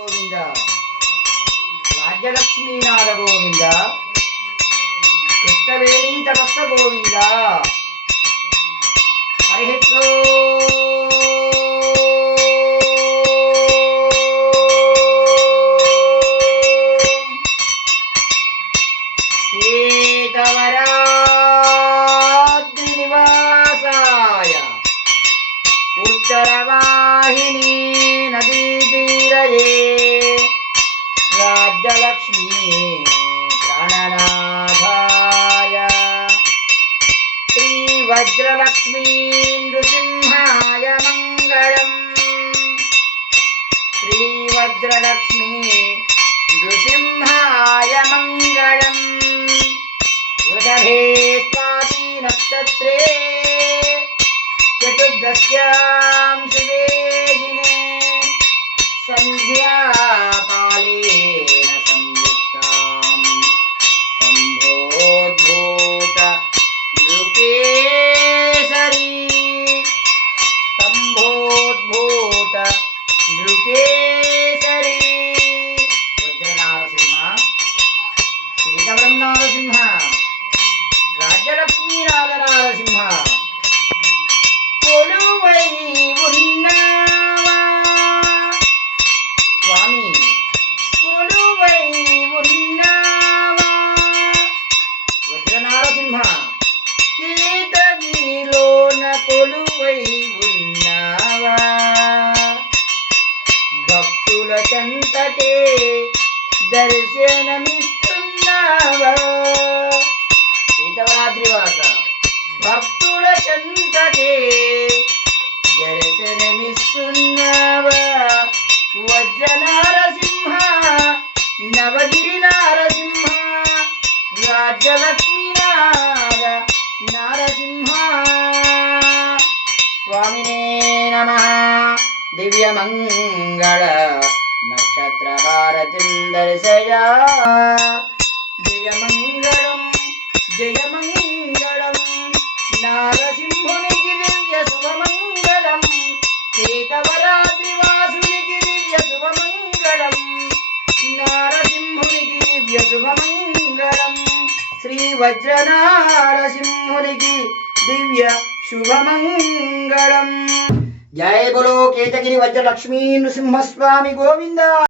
గోవింద రాజ్యలక్ష్మీనాథ గోవింద కృష్ణవేణీ తటస్థ గోవింద హరి శ్రీకవరాద్రినివాసాయ ఉత్తరవాహిని నదీ తీరయే రాజ్యలక్ష్మీ ప్రాణనాథాయ శ్రీవజ్రలక్ష్మీ నృసింహాయ మంగళం శ్రీవజ్రలక్ష్మీ నృసింహాయ మంగళం వృషభే స్వాతి నక్షత్రే చతుర్దశ్యాం శుభే దినే సంధ్యాకాలేన సంయుక్తాం స్తంభోద్భూత నృకేసరీ స్తంభోద్భూత నృకేసరీ వజ్రనారసింహ శ్రీకవరనారసింహ రాజ్యలక్ష్మీనాథ నారసింహ కొలువై ఉన్నావా స్వామి కొలువై ఉన్నావా వజ్రనారసింహ కేతగిరిలోన కొలువై ఉన్నావా భక్తుల చెంతకే దర్శనమిస్తున్నావా సీతవరాద్రివాస భక్తుల చెంతకే దర్శనమిస్తున్నావా వజ్రనారసింహ నవగిరి నారసింహ రాజ్యలక్ష్మీనాథ నారసింహ స్వామినే నమః దివ్యమంగళ నక్షత్రహారతిం దర్శయా జయమంగళం జయమంగళం నారసింహునికి దివ్య శుభమంగళం కేతవరాద్రివాసునికి దివ్య శుభమంగళం నారసింహునికి దివ్య శుభమంగళం శ్రీ వజ్రనారసింహునికి దివ్య శుభమంగళం జయ బలో కేతగిరి వజ్రలక్ష్మీ నృసింహస్వామి గోవింద